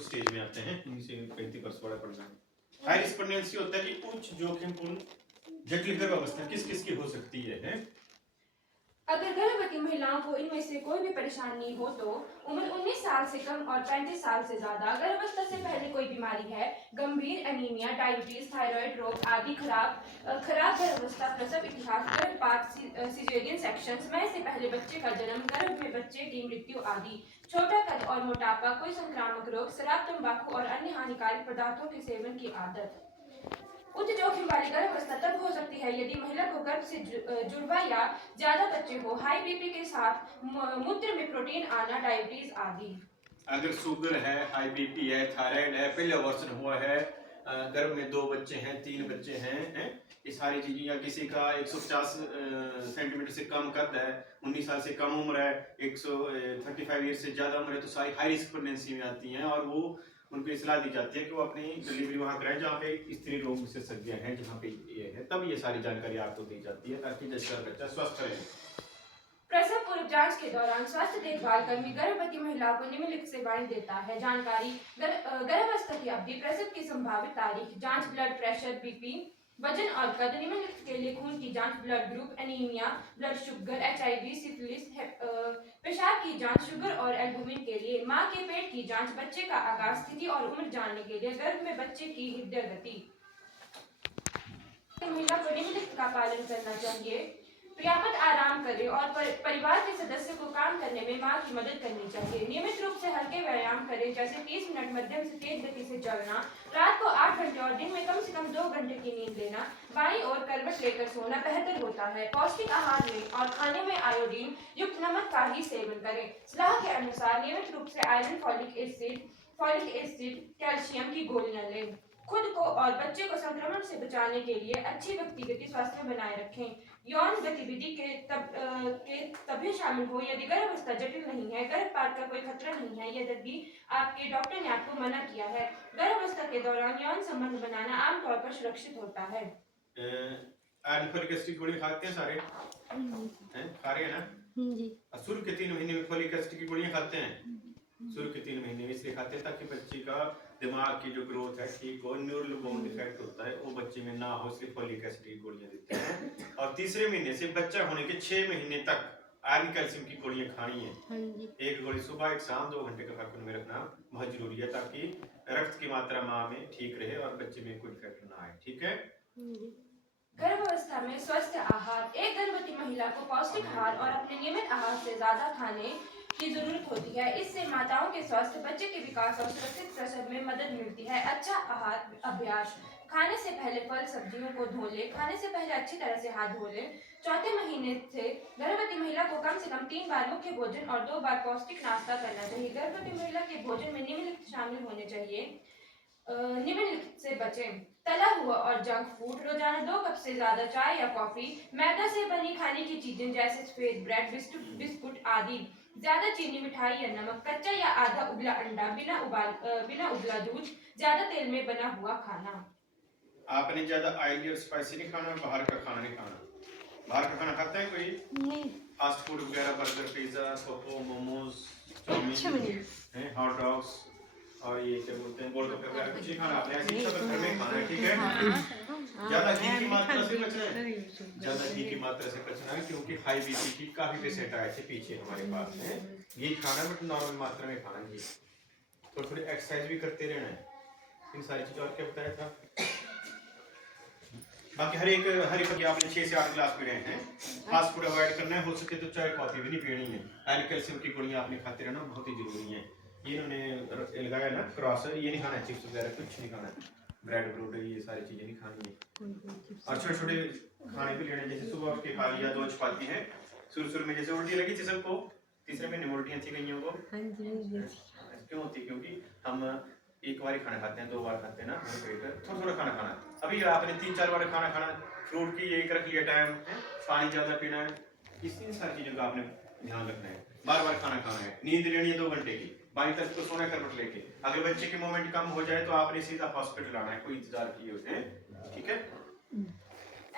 नाजुक स्टेज में आते हैं, इनसे 35% बड़ा पड़ना। हाई रिस्क प्रेगनेंसी होता है कि उच्च जोखिमपूर्ण जटिल गर्भावस्था किस किस की हो सकती है? अगर गर्भवती महिलाओं को इनमें से कोई भी परेशानी हो तो उम्र 19 साल से कम और 35 साल से ज्यादा, गर्भावस्था से पहले कोई बीमारी है, गंभीर एनीमिया, डायबिटीज, थायराइड रोग आदि, खराब गर्भावस्था, प्रसव इतिहास, गर्भपात, सिजेरियन सेक्शन, समय से पहले बच्चे का जन्म, गर्भ में बच्चे की मृत्यु आदि, छोटा कद और मोटापा, कोई संक्रामक रोग, शराब, तंबाकू और अन्य हानिकारक पदार्थों के सेवन की आदत। उच्च जोखिम वाली गर्भावस्था तब हो सकती है यदि महिला को गर्भ से जुड़वा या ज्यादा बच्चे हो, हाई बीपी के साथ मूत्र में प्रोटीन आना, डायबिटीज आदि। अगर शुगर है, हाई बीपी है, थायराइड है, पहले अबॉर्शन हुआ है, गर्भ में 2 बच्चे हैं, 3 बच्चे हैं, ये सारी चीजें, या किसी का 150 सेंटीमीटर से कम कद है, 19 साल से कम उम्र है, 135 ईयर से ज्यादा उम्र है, तो सारी हाई रिस्क प्रेगनेंसी में आती हैं और वो उनको सलाह दी जाती है कि वो अपनी डिलीवरी वहाँ कराएं जहाँ पे स्त्री रोग विशेषज्ञ हैं, जहाँ पे ये है, तब ये सारी जानकारी आपको दी जाती है ताकि जिसका बच्चा स्वस्थ रहे। प्रसव पूर्व जांच के दौरान स्वास्थ्य देखभाल कर्मी गर्भवती महिलाओं को निम्नलिखित सेवाएं देता है। जानकारी, गर्भावस्था की अवधि, प्रसव की संभावित तारीख, जांच, ब्लड प्रेशर, बीपी, वजन और कद, निम्नलिखित के लिए खून की जांच, blood group, anaemia, blood sugar, HIV, syphilis, पेशाब की जांच, शुगर और एल्बुमिन के लिए, मां के पेट की जांच, बच्चे का आकार, स्थिति और उम्र जानने के लिए, गर्भ में बच्चे की हृदय गति। महिला को निम्नलिखित का पालन करना चाहिए। पर्याप्त आराम करें और परिवार के सदस्य को काम करने में मां की मदद करनी चाहिए। नियमित रूप से हल्के व्यायाम करें, जैसे 30 मिनट मध्यम से तेज गति से चलना, रात को 8 घंटे और दिन में कम से कम 2 घंटे की नींद लेना, बाईं ओर करवट लेकर सोना बेहतर होता है। पौष्टिक आहार में और खाने में आयोडीन युक्त नमक का ही सेवन करें। सलाह के अनुसार नियमित रूप से आयरन, फॉलिक एसिड, कैल्शियम की गोलियां लें। खुद को और बच्चे को संक्रमण से बचाने के लिए अच्छी व्यक्तिगत स्वास्थ्य बनाए रखें। यौन गतिविधि के तभी शामिल हो यदि गर्भावस्था जटिल नहीं है, गर्भपात का कोई खतरा नहीं है, यदि आपके डॉक्टर ने आपको मना किया है। गर्भावस्था के दौरान यौन संबंध बनाना आमतौर पर सुरक्षित होता है। फोलिक एसिड की गोली खाते हैं सारे? खा रहे हैं ना? जी। शुरू के 3 महीने में फोलिक एसिड की गोलियां खाते हैं। शुरू के 3 महीने में इसलिए खाते हैं ताकि बच्चे का दिमाग की जो ग्रोथ है ठीक हो, न्यूरल बोन डिफेक्ट होता है वो बच्चे में ना हो, इसलिए फोलिक एसिड की गोलियां देते हैं। और तीसरे महीने से बच्चा होने के 6 महीने तक आयरन कैल्शियम की गोलियां खानी है। एक गोली सुबह, एक शाम, 2 घंटे का फर्क में रखना बहुत जरूरी है ताकि रक्त की मात्रा माँ में ठीक रहे और बच्चे में कोई इफेक्ट ना आए। ठीक है? गर्भावस्था में स्वस्थ आहार, एक गर्भवती महिला को पौष्टिक आहार और अपने नियमित आहार से ज्यादा खाने की जरूरत होती है। इससे माताओं के स्वास्थ्य, बच्चे के विकास और सुरक्षित प्रसव में मदद मिलती है। अच्छा आहार अभ्यास, खाने से पहले फल सब्जियों को धो लें, खाने से पहले अच्छी तरह से हाथ धो लें। चौथे महीने से गर्भवती महिला को कम से कम 3 बार मुख्य भोजन और 2 बार पौष्टिक नाश्ता करना चाहिए। गर्भवती महिला के भोजन में निम्नलिखित शामिल होने चाहिए। निम्नलिखित से बचें: तला हुआ और जंक फूड, रोजाना 2 कप से ज्यादा चाय या कॉफी, मैदा से बनी खाने की चीजें जैसे सफेद ब्रेड, बिस्कुट आदि, ज्यादा चीनी, मिठाई या नमक, कच्चा या आधा उबला अंडा, बिना उबला दूध, ज्यादा तेल में बना हुआ खाना। आपने ज्यादा ऑयली और स्पाइसी नहीं खाना, बाहर का खाना नहीं खाना। बाहर का खाना खाता है कोई? नहीं। फास्ट फूड वगैरह, बर्गर, पिज्जा, सोपो, मोमोज, चाउमीन, हॉट डॉग्स और ये क्या बोलते हैं, गोलगप्पे वगैरह कुछ नहीं खाना। आपने ऐसे सब घर में खाना है। ठीक है? ज्यादा घी की मात्रा से बचना है, ज्यादा घी की मात्रा से बचना है, क्योंकि हाई बीपी की काफी पेशेंट आए थे पीछे हमारे पास में। घी खाना बट नॉर्मल मात्रा में खाना घी। थोड़ी एक्सरसाइज भी करते रहना है। इन सारी चीजों और क्या बताया था? बाकी हर एक आपने 6 से 8 गिलास पी रहे हैं। फास्ट फूड अवॉइड करना है, हो सके तो चाय कॉफी भी नहीं पीनी है। आयरन कैल्शियम की गोलियां आपने खाते रहना, बहुत ही जरूरी है। ये इन्होंने लगाया ना क्रॉस, ये नहीं खाना है, चिप्स वगैरह कुछ नहीं खाना है, ब्रेड ब्रूड ये सारी चीजें नहीं खानी है। और छोटे छोटे खाने भी लेने, जैसे सुबह उठ के खा लिया 2 चपाती हैं। शुरू में जैसे उल्टी लगी थी सबको, तीसरे महीने में उल्टियां थी कईयों को। क्यों होती? क्योंकि हम एक बार ही खाना खाते हैं, 2 बार खाते हैं ना, थोड़ा खाना खाना। अभी आपने 3-4 बार खाना खाना, फ्रूट की एक रख लिया टाइम, पानी ज्यादा पीना है, इतनी सारी चीजों का आपने ध्यान रखना है। बार खाना खाना है, नींद लेनी है 2 घंटे की, 22 तक तो सोना करवट लेके। अगर बच्चे के मोमेंट कम हो जाए तो आपने सीधा हॉस्पिटल आना है, कोई इंतजार किए होते हैं। ठीक है?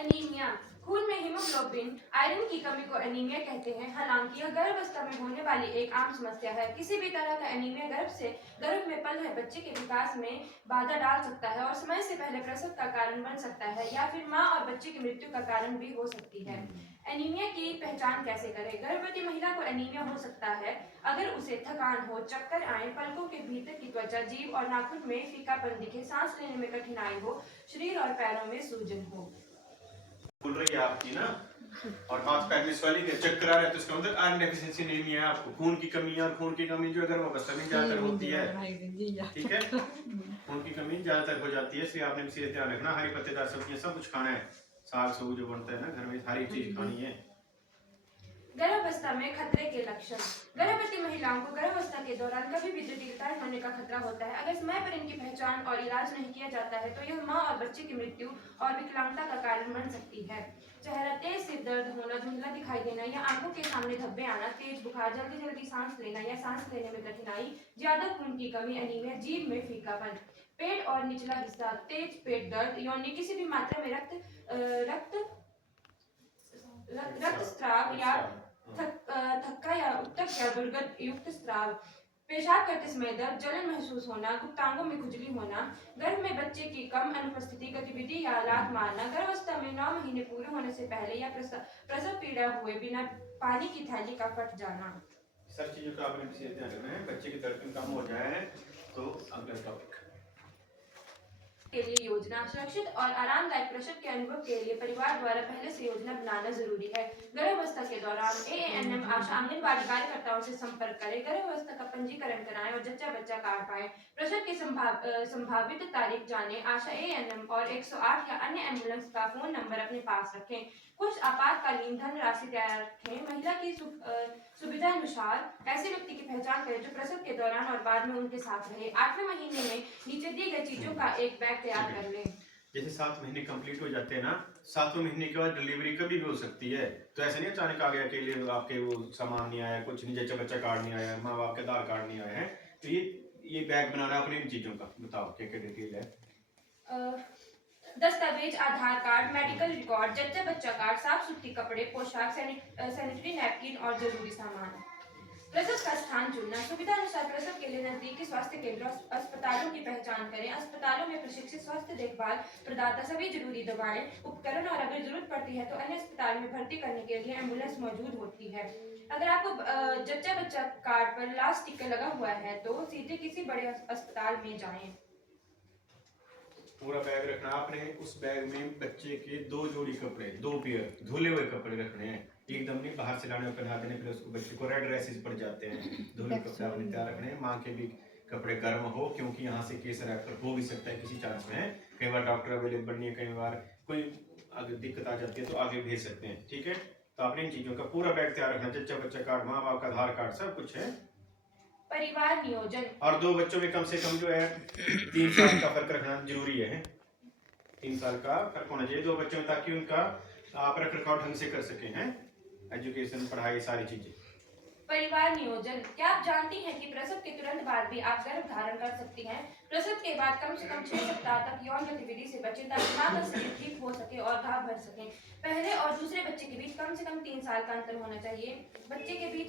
एनीमिया, खून में हीमोग्लोबिन, आयरन की कमी को एनीमिया कहते हैं। हालांकि यह गर्भावस्था में होने वाली एक आम समस्या है। किसी भी तरह का एनीमिया गर्भ में विफल है बच्चे के विकास में बाधा डाल सकता है और समय से पहले प्रसव का कारण बन सकता है या फिर माँ और बच्चे की मृत्यु का कारण भी हो सकती है। एनीमिया की पहचान कैसे करें? गर्भवती महिला को एनीमिया हो सकता है अगर उसे थकान हो, चक्कर आए, पलकों के भीतर की त्वचा, जीभ और नाखून में फीकापन दिखे, सांस लेने में कठिनाई हो, शरीर और पैरों में सूजन हो। बोल रही है आपकी ना, और हाथ पैर में swelling है, चक्कर आ रहा है, तो इसका मतलब आयरन डेफिशिएंसी एनीमिया है आपको। खून की कमी है, और खून की कमी जो गर्भावस्था में ज्यादातर होती है, ठीक है, खून की कमी ज्यादातर हो जाती है, इसलिए आपने विशेष ध्यान रखना। हरी पत्तेदार सब्जियां सब कुछ खाना है, साग सूग जो बनता है ना घर में, हरी चीज खानी है। गर्भावस्था में खतरे के लक्षण। गर्भवती महिलाओं को गर्भावस्था के दौरान कभी भी जटिलताएं होने का खतरा होता है। अगर समय पर इनकी पहचान और इलाज नहीं किया जाता है तो यह मां और बच्चे की मृत्यु और विकलांगता का कारण बन सकती है। चेहरा तेज सिर दर्द होना, धुंधला दिखाई देना या आंखों के सामने धब्बे आना, तेज बुखार, जल्दी जल्दी सांस लेना या सांस लेने में कठिनाई, ज्यादा खून की कमी, एनीमिया, जीभ में फीकापन, पेट और निचला हिस्सा, तेज पेट दर्द, योनि किसी भी मात्रा में रक्तस्राव या थक्का या उत्तक या दुर्गंध युक्त स्राव, पेशाब करते समय दर्द, जलन महसूस होना, गुप्तांगों में खुजली होना, गर्भ में बच्चे की कम अनुपस्थिति, गतिविधि या लात मारना, गर्भावस्था में 9 महीने पूरे होने से पहले या प्रसव पीड़ा हुए बिना पानी की थैली का फट जाना। सर चीजों का आपने विशेष ध्यान रखना है। बच्चे की धड़कन कम हो जाए तो अगला टॉपिक के लिए योजना। सुरक्षित और आरामदायक प्रसव के अनुभव के लिए परिवार द्वारा पहले से योजना बनाना जरूरी है। गर्भावस्था के दौरान एएनएम आशा आंगनबाड़ी कार्यकर्ताओं से संपर्क करें, गर्भावस्था का पंजीकरण कराएं और जच्चा बच्चा काट पाएं। प्रसव की संभावित तारीख जानें। आशा एएनएम और 108 या अन्य एम्बुलेंस का फोन नंबर अपने पास रखें। कुछ आपातकालीन धनराशि तैयार रखें। महिला की सुविधा अनुसार ऐसे व्यक्ति की पहचान करें जो प्रसव के दौरान और बाद में उनके साथ रहे। 8वें महीने में नीचे दी गई चीजों का एक बैग तैयार कर लें। जैसे 7 महीने कंप्लीट हो जाते हैं ना, 7वें महीने के बाद डिलीवरी कभी भी हो सकती है। तो ऐसा नहीं अचानक आ गया कि लिए आपके वो सामान नहीं आया, कुछ नहीं, जैसे बच्चा कार्ड नहीं आया, माँ बाप के आधार कार्ड नहीं आए हैं, तो ये बैग बनाना अपनी इन चीजों का। बताओ क्या क्या डिटेल है। दस्तावेज, आधार कार्ड, मेडिकल रिकॉर्ड, जच्चा बच्चा कार्ड, साफ सुथरे कपड़े, पोशाक, सैनिटरी नैपकिन और जरूरी सामान। प्रसव का स्थान चुनना। सुविधा अनुसार प्रसव के लिए नजदीकी स्वास्थ्य केंद्रों, अस्पतालों की पहचान करें। अस्पतालों में प्रशिक्षित स्वास्थ्य देखभाल प्रदाता सभी जरूरी दवाएं, उपकरण और अगर जरूरत पड़ती है तो अन्य अस्पताल में भर्ती करने के लिए एम्बुलेंस मौजूद होती है। अगर आपको जच्चा बच्चा कार्ड पर लास्ट टिक्का लगा हुआ है तो सीधे किसी बड़े अस्पताल में जाएं। पूरा बैग रखना आपने। उस बैग में बच्चे के 2 जोड़ी कपड़े, 2 पेयर धुले हुए कपड़े रखने हैं, एकदम नहीं बाहर से लाने और पहना देने, फिर उसको बच्चे को रेड रैसेस पड़ जाते हैं। धुले कपड़े आपने तैयार रखने हैं। माँ के भी कपड़े गर्म हो, क्योंकि यहाँ से केस रेफर हो भी सकता है किसी चांस में। कई बार डॉक्टर अवेलेबल नहीं है, कई बार कोई अगर दिक्कत आ जाती है तो आगे भेज सकते हैं, ठीक है। तो आपने इन चीजों का पूरा बैग तैयार रखना, जच्चा बच्चा कार्ड, माँ बाप का आधार कार्ड, सब कुछ है। परिवार नियोजन। और 2 बच्चों में कम से कम जो है 3 साल का फर्क रखना जरूरी है। 3 साल का फर्क होना चाहिए 2 बच्चों में, ताकि उनका आप रख रखाव ढंग से कर सके हैं, एजुकेशन, पढ़ाई, सारी चीजें। परिवार नियोजन। क्या आप जानती हैं कि प्रसव के तुरंत बाद भी आप गर्भ धारण कर सकती हैं? प्रसव के बाद कम से कम 6 सप्ताह तक यौन गतिविधि से बचें ताकि मां का शरीर ठीक हो सके और घाव भर सके। पहले और दूसरे बच्चे के बीच कम से कम 3 साल का अंतर होना चाहिए। बच्चे के बीच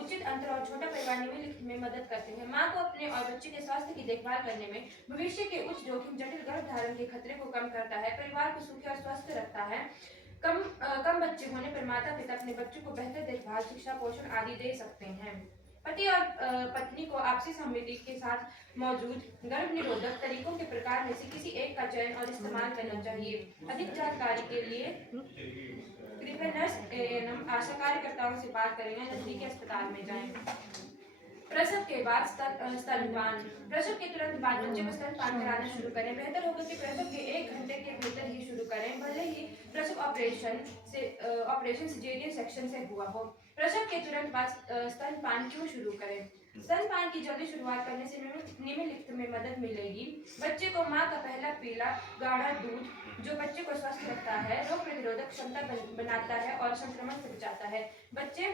उचित अंतर और छोटा परिवार निम्नलिखित में मदद करते हैं। मां को अपने और बच्चे के स्वास्थ्य की देखभाल करने में भविष्य के उच्च जोखिम जटिल गर्भ धारण के खतरे को कम करता है, परिवार को सुखी और स्वस्थ रखता है। कम बच्चे होने पर माता पिता अपने बच्चों को बेहतर देखभाल, शिक्षा, पोषण आदि दे सकते हैं। पति और पत्नी को आपसी सहमति के साथ मौजूद गर्भ निरोधक तरीकों के प्रकार में से किसी एक का चयन और इस्तेमाल करना चाहिए। अधिक जानकारी के लिए कृपया नर्स एएनएम आशा कार्यकर्ताओं से बात करें या नजदीकी अस्पताल में जाएं। प्रसव के बाद स्तनपान। प्रसव के तुरंत बाद बच्चे को स्तनपान कराना शुरू करें। बेहतर होगा कि प्रसव के 1 घंटे के भीतर ही शुरू करें, भले ही प्रसव ऑपरेशन सिजेरियन सेक्शन से हुआ हो। प्रसव के तुरंत बाद स्तनपान क्यों शुरू करें? स्तनपान की जल्दी शुरुआत करने से निम्नलिखित में मदद मिलेगी। बच्चे को मां का पहला पीला गाढ़ा दूध जो बच्चे को स्वस्थ रखता है, रोग प्रतिरोधक क्षमता बनाता है और संक्रमण से बचाता है। बच्चे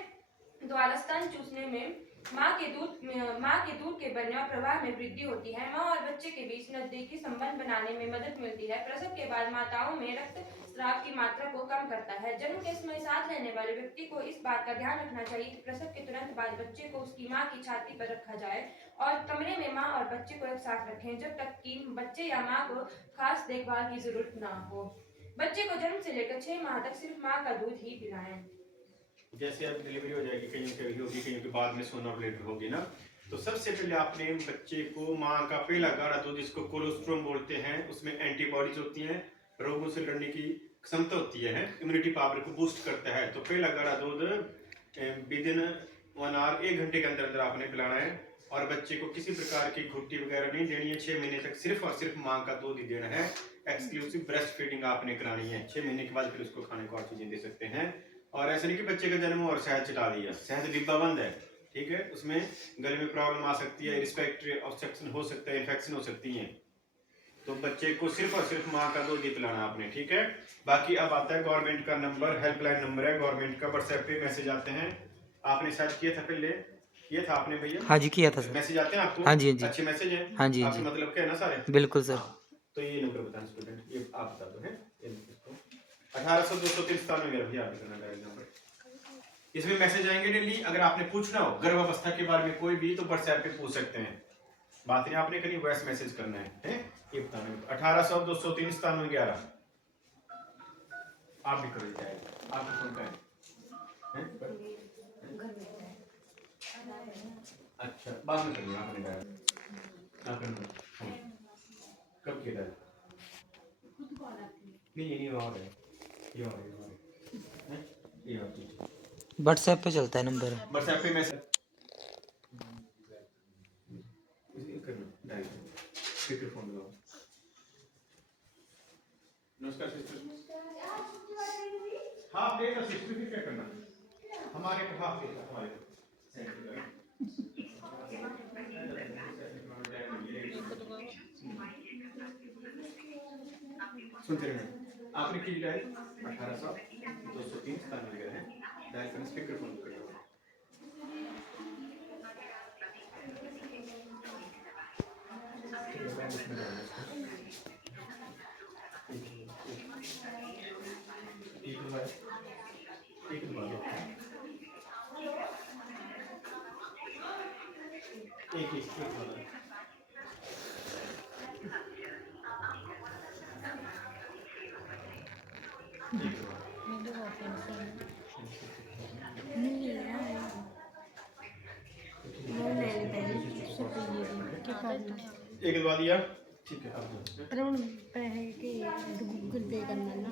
द्वारा स्तन चूसने में माँ के दूध के बनने और प्रवाह में वृद्धि होती है। माँ और बच्चे के बीच नजदीकी संबंध बनाने में मदद मिलती है। प्रसव के बाद माताओं में रक्तस्राव की मात्रा को कम करता है। जन्म के समय साथ रहने वाले व्यक्ति को इस बात का ध्यान रखना चाहिए कि प्रसव के तुरंत बाद बच्चे को उसकी माँ की छाती पर रखा जाए और कमरे में माँ और बच्चे को एक साथ रखें जब तक कि बच्चे या माँ को खास देखभाल की जरूरत ना हो। बच्चे को जन्म से लेकर 6 माह तक सिर्फ माँ का दूध ही पिलाएं। जैसे अब डिलीवरी हो जाएगी, कहीं की होगी, कहीं के बाद में सोनोप्लेटर होगी ना, तो सबसे पहले आपने बच्चे को माँ का पहला गाढ़ा दूध, जिसको कोलोस्ट्रम बोलते हैं, उसमें एंटीबॉडीज होती हैं, रोगों से लड़ने की क्षमता होती है, इम्यूनिटी पावर को बूस्ट करता है। तो पहला गाढ़ा दूध विद इन 1 आवर, 1 घंटे के अंदर अंदर आपने पिलाना है। और बच्चे को किसी प्रकार की घुट्टी वगैरह नहीं देनी है। 6 महीने तक सिर्फ और सिर्फ माँ का दूध ही देना है। एक्सक्लूसिव ब्रेस्ट फीडिंग आपने करानी है। 6 महीने के बाद फिर उसको खाने को और चीजें दे सकते हैं। और ऐसा नहीं कि बच्चे का जन्म और शहद चटा दिया, शहद डिब्बा बंद है, ठीक है, उसमें गले में प्रॉब्लम आ सकती है, रिस्पिरेटरी ऑब्स्ट्रक्शन हो सकता है, इन्फेक्शन हो सकती है। तो बच्चे को सिर्फ और सिर्फ माँ का दूध ही पिलाना आपने, ठीक है। बाकी अब आता है गवर्नमेंट का नंबर, हेल्पलाइन नंबर है गवर्नमेंट का, व्हाट्सएप पे मैसेज आते हैं। आपने शायद किया था पहले, किया था आपने भैया? हाँ जी किया था सर। मैसेज आते हैं आपको? हाँ जी हाँ जी। अच्छे मैसेज हैं? हाँ जी हाँ आपके जी। मतलब क्या है ना सारे? बिल्कुल सर। हाँ, तो ये नंबर बताएं स्टूडेंट, ये आप बता दो है, 1800 293 भैया आप करना डायल नंबर। इसमें मैसेज आएंगे डेली। अगर आपने पूछना हो गर्भावस्था के बारे में कोई भी, तो व्हाट्सएप पे पूछ सकते हैं। बात नहीं आपने करी, वॉइस मैसेज करना है? ये बताना 1800 203 97 11। आप भी करो जाए, आपको फोन का है? अच्छा, बाद में करिए आपने डायल। आपने कब किया डायल? नहीं ये और है, ये और है, ये और चीज व्हाट्सएप पे चलता है नंबर। व्हाट्सएप पे मैसेज करना डायल, स्पीकर फोन लगाओ। नमस्कार सिस्टर। हाँ प्लेट सिस्टर फिर क्या करना हमारे को, हाँ प्लेट हमारे सुनते रहे। आपने की डायल 1800 203 97 है, डायल करना, स्पीकर फोन कर लो। एक दबा दिया, ठीक है। अब गूगल पे करना ना।